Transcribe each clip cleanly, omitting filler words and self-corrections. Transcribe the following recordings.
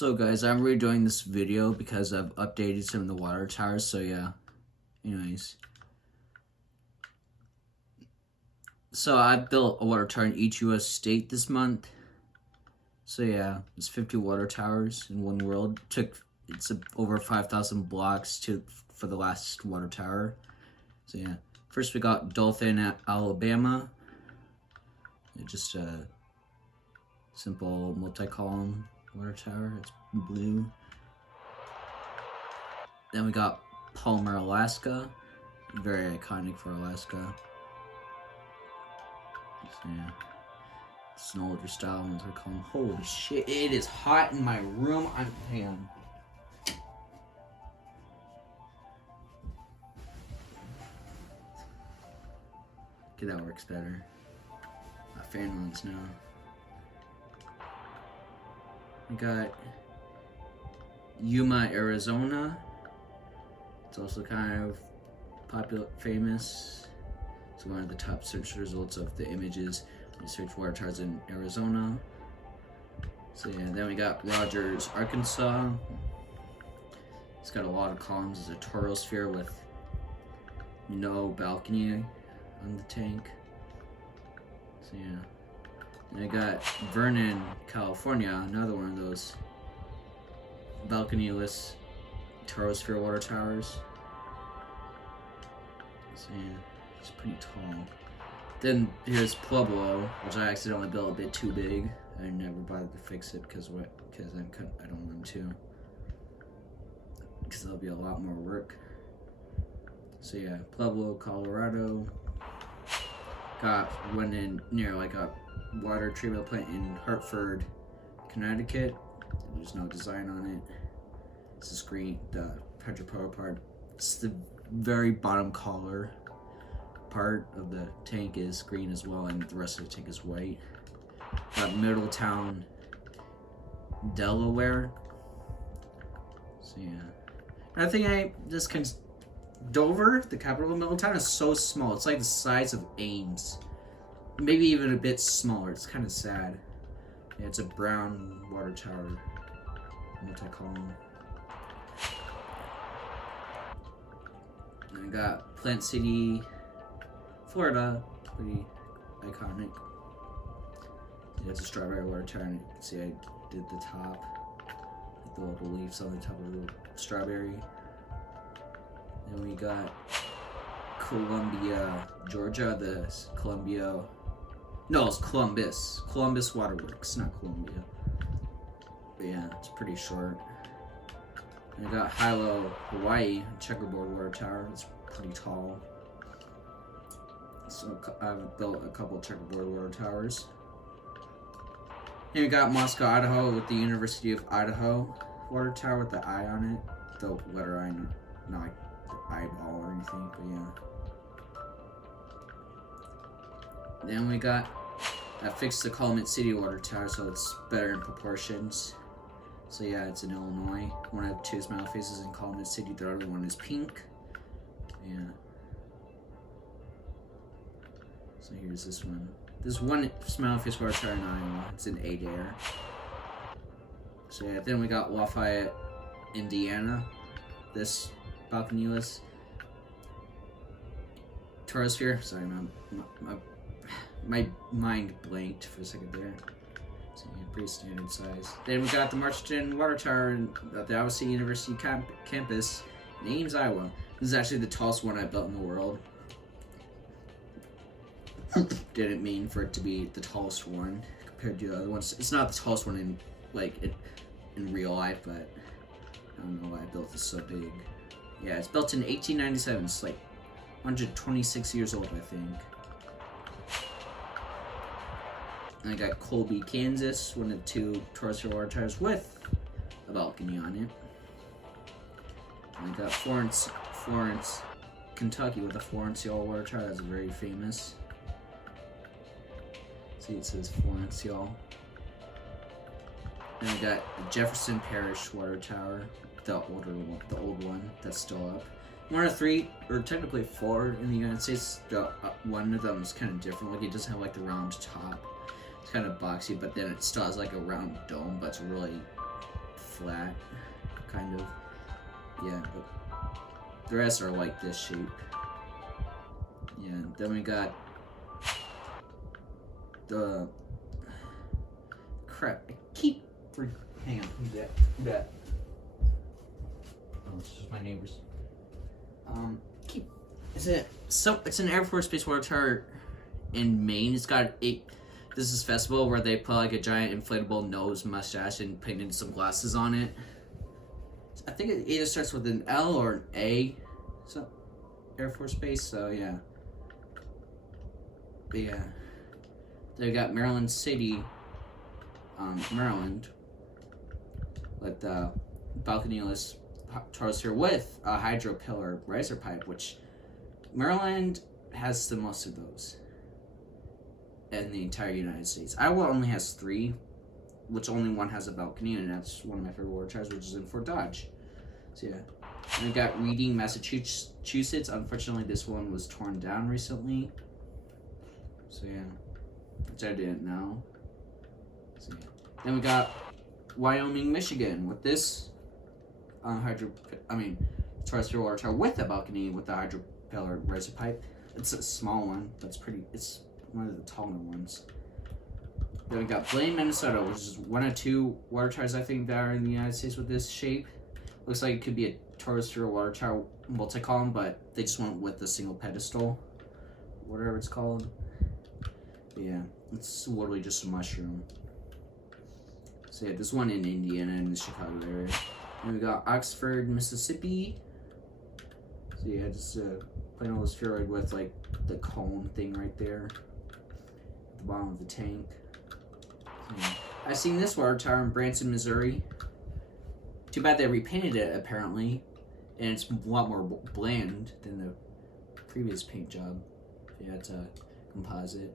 So guys, I'm redoing this video because I've updated some of the water towers, so yeah. Anyways. So I built a water tower in each US state this month. So yeah, it's 50 water towers in one world. It's over 5,000 blocks for the last water tower. So yeah. First we got Dothan, Alabama. Just a simple multi-column water tower. It's blue. Then we got Palmer, Alaska. Very iconic for Alaska. So, yeah. It's an older style ones I call them. Holy shit, it is hot in my room. Hang on. Okay, that works better. My fan runs now. We got Yuma, Arizona. It's also kind of popular, famous. It's one of the top search results of the images when you search water towers in Arizona. So yeah, then we got Rogers, Arkansas. It's got a lot of columns. It's a torosphere with no balcony on the tank. So yeah. And I got Vernon, California, another one of those balcony-less torosphere water towers. So yeah, it's pretty tall. Then here's Pueblo, which I accidentally built a bit too big. I never bothered to fix it because I don't want to. Because there'll be a lot more work. So yeah, Pueblo, Colorado. Got one in near like a water treatment plant in Hartford, Connecticut. There's no design on it. It's the green, the hydropower part. It's the very bottom collar part of the tank is green as well, and the rest of the tank is white. Got Middletown, Delaware. So yeah, I think Dover, the capital of Middletown, is so small. It's like the size of Ames. Maybe even a bit smaller. It's kind of sad. Yeah, it's a brown water tower, multi-column. And I got Plant City, Florida. Pretty iconic. Yeah, it's a strawberry water tower. And you can see I did the top, like the little leaves on the top of the strawberry. Then we got Columbia, Georgia. It's Columbus Waterworks, not Columbia. But yeah, it's pretty short. And I got Hilo, Hawaii, checkerboard water tower. It's pretty tall. So I've built a couple checkerboard water towers. And we got Moscow, Idaho, with the University of Idaho water tower with the eye on it. The letter I, not like the eyeball or anything, but yeah. Then we got, I fixed the Calumet City water tower so it's better in proportions. So yeah, it's in Illinois. One of two smiley faces in Calumet City, the other one is pink. Yeah. So here's this one. There's one smiley face water tower in Iowa. It's in Adair. So yeah, then we got Lafayette, Indiana. This balcony-less torosphere. Sorry, my mind blanked for a second there. So yeah, pretty standard size. Then we got the Marston Water Tower at the Iowa State University campus in Ames, Iowa. This is actually the tallest one I built in the world. Didn't mean for it to be the tallest one compared to the other ones. It's not the tallest one in real life, but I don't know why I built this so big. Yeah, it's built in 1897. It's like 126 years old, I think. And I got Colby, Kansas, one of the two torosphere water towers with a balcony on it. And I got Florence, Kentucky, with a Florence Y'all water tower. That's very famous. See, it says Florence Y'all. And I got Jefferson Parish water tower, the old one that's still up. One of three, or technically four, in the United States. One of them is kind of different. Like, it doesn't have like the round top. It's kind of boxy, but then it still has like a round dome, but it's really flat, kind of. Yeah, but the rest are like this shape. Yeah, then we got the crap. Hang on, who's that? Oh, it's just my neighbors. It's an Air Force Base water tower in Maine. It's got this is festival where they put like a giant inflatable nose mustache and painted some glasses on it. I think it either starts with an L or an A. So Air Force Base, so yeah. But yeah. They got Maryland City, Maryland, with the balconyless towers here with a hydro pillar riser pipe, which Maryland has the most of those in the entire United States. Iowa only has 3, which only one has a balcony, and that's one of my favorite water towers, which is in Fort Dodge. So yeah. And we got Reading, Massachusetts. Unfortunately, this one was torn down recently. So yeah, which I didn't know. So yeah. Then we got Wyoming, Michigan with this terrestrial water tower with a balcony with the hydro pillar riser pipe. It's a small one, but it's one of the taller ones. Then we got Blaine, Minnesota, which is one of 2 water towers I think that are in the United States with this shape. Looks like it could be a terrestrial water tower multi-column, but they just went with the single pedestal, whatever it's called. But yeah, it's literally just a mushroom. So yeah, this one in Indiana and the Chicago area. And we got Oxford, Mississippi. So yeah, just plain old spheroid with like the cone thing right there at the bottom of the tank. So, yeah. I've seen this water tower in Branson, Missouri. Too bad they repainted it apparently, and it's a lot more bland than the previous paint job. Yeah, it's a composite.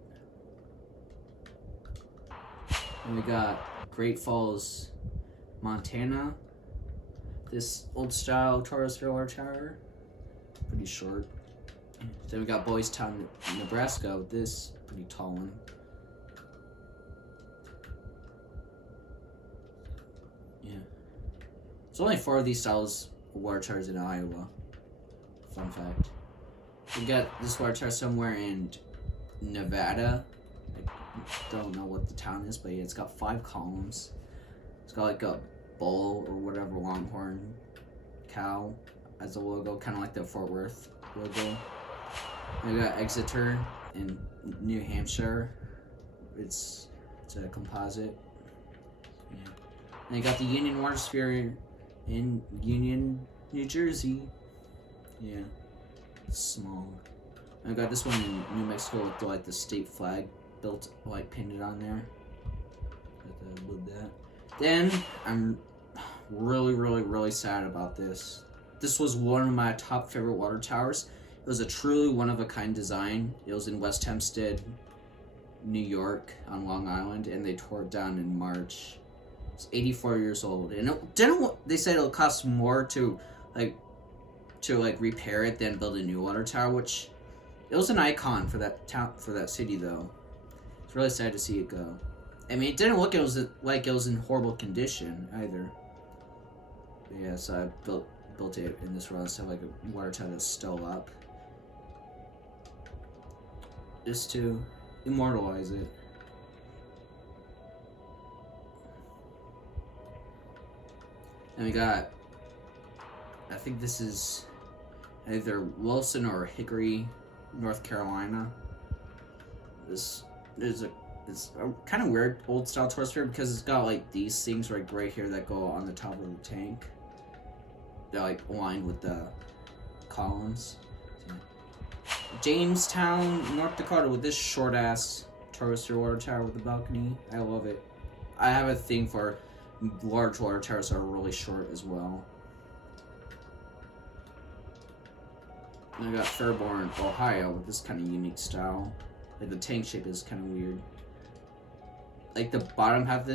And we got Great Falls, Montana. This old style terrestrial water tower, pretty short. Then we got Boys Town, Nebraska with this pretty tall one. Yeah. There's only 4 of these styles of water towers in Iowa. Fun fact. We got this water tower somewhere in Nevada. I don't know what the town is, but yeah, it's got 5 columns. It's got like a bull or whatever longhorn cow as a logo, kind of like the Fort Worth logo. We got Exeter in New Hampshire. It's a composite. Yeah. And you got the Union Water Sphere in Union, New Jersey. Yeah, it's small. And I got this one in New Mexico with the state flag built painted on there. With that. Then I'm really sad about this. This was one of my top favorite water towers. It was a truly one-of-a-kind design. It was in West Hempstead, New York, on Long Island, and they tore it down in March. It's 84 years old, and they said it'll cost more to repair it than build a new water tower. Which it was an icon for that town, for that city, though. It's really sad to see it go. I mean, it didn't look like it was in horrible condition either. But yeah, so I built it in this round, so like a water tower that's still up, just to immortalize it. And we got, I think this is either Wilson or Hickory, North Carolina. It's a kind of weird old style tour sphere because it's got like these things right here that go on the top of the tank. They're aligned with the columns. Jamestown, North Dakota, with this short ass terrestrial water tower with a balcony. I love it. I have a thing for large water towers that are really short as well. And I got Fairborn, Ohio, with this kind of unique style. Like the tank shape is kind of weird. Like the bottom of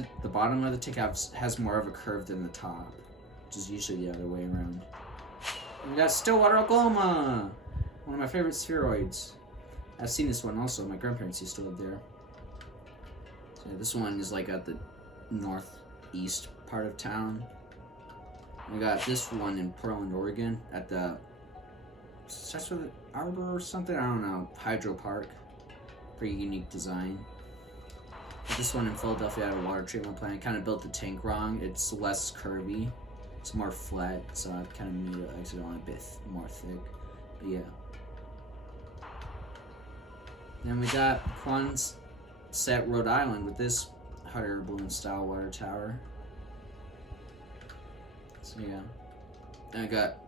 the tank has more of a curve than the top, which is usually the other way around. And we got Stillwater, Oklahoma, one of my favorite spheroids. I've seen this one also. My grandparents used to live there. So yeah, this one is like at the northeast part of town. We got this one in Portland, Oregon, at the starts with Arbor or something. I don't know. Hydro Park. Pretty unique design. But this one in Philadelphia at a water treatment plant. I kind of built the tank wrong. It's less curvy. It's more flat, so I kind of made it accidentally a bit more thick. But yeah. Then we got Quonset, Rhode Island, with this hot air balloon style water tower. So yeah. Then I got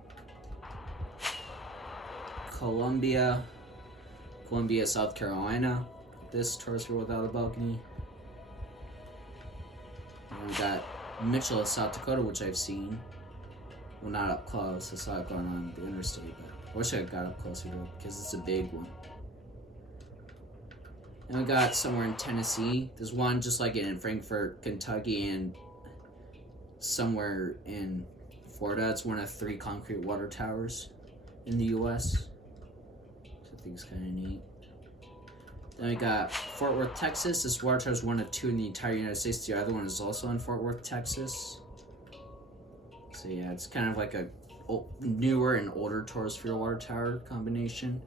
Columbia, South Carolina. This tourist field without a balcony. And we got Mitchell, South Dakota, which I've seen. Well, not up close. I saw it going on the interstate, but I wish I got up closer to it because it's a big one. And we got somewhere in Tennessee. There's one just like it in Frankfort, Kentucky, and somewhere in Florida. It's one of 3 concrete water towers in the U.S. So I think it's kind of neat. Then we got Fort Worth, Texas. This water tower is one of 2 in the entire United States. The other one is also in Fort Worth, Texas. So yeah, it's kind of like a newer and older tourist field water tower combination.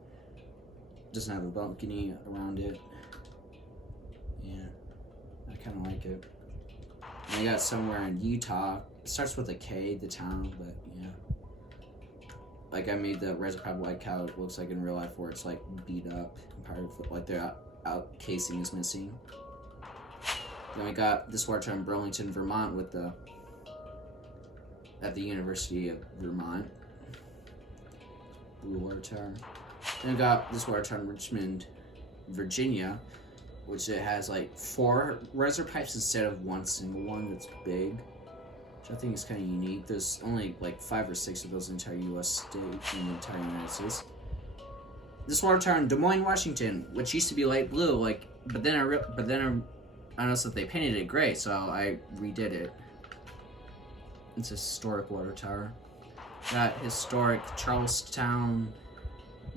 Doesn't have a balcony around it. Yeah, I kind of like it. And I got somewhere in Utah. It starts with a K, the town, but yeah. Like I made the reservoir like how it looks like in real life, where it's like beat up, part of like the out casing is missing. Then we got this water tower in Burlington, Vermont, with the at the University of Vermont. Blue water tower. Then we got this water tower in Richmond, Virginia, which it has like 4 reservoir pipes instead of one single one that's big, which I think is kind of unique. There's only like 5 or 6 of those in the entire U.S. state, in the entire United States. This water tower in Des Moines, Washington, which used to be light blue, like, but then I noticed that they painted it gray, so I redid it. It's a historic water tower. Got historic Charlestown,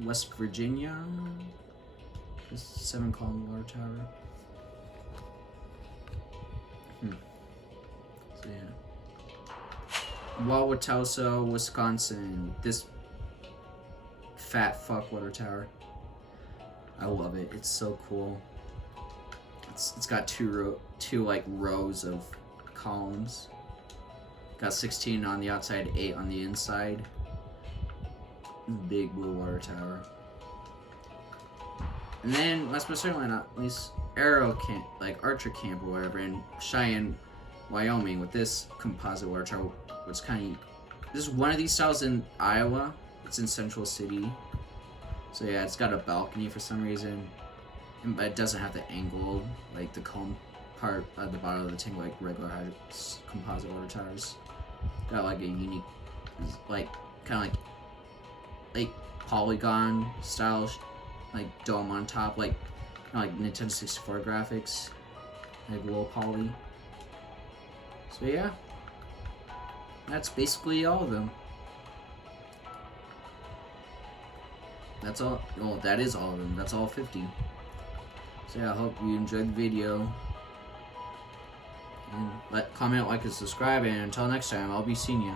West Virginia. This 7-column water tower. So yeah. Wauwatosa, Wisconsin. This fat fuck water tower. I love it. It's so cool. It's got two like rows of columns. Got 16 on the outside, 8 on the inside. Big blue water tower. And then, last but certainly not least, Arrow Camp, like Archer Camp or whatever, in Cheyenne, Wyoming, with this composite water tower, which kind of, this is one of these styles in Iowa. It's in Central City. So yeah, it's got a balcony for some reason, but it doesn't have the angle, like the cone part at the bottom of the tank, like regular composite water towers. Got like a unique, like kind of like polygon style, like dome on top, like like Nintendo 64 graphics, like low poly. So yeah, that's basically all of them. That's all. Well, that is all of them. That's all 50. So yeah, I hope you enjoyed the video. And comment, like, and subscribe. And until next time, I'll be seeing you.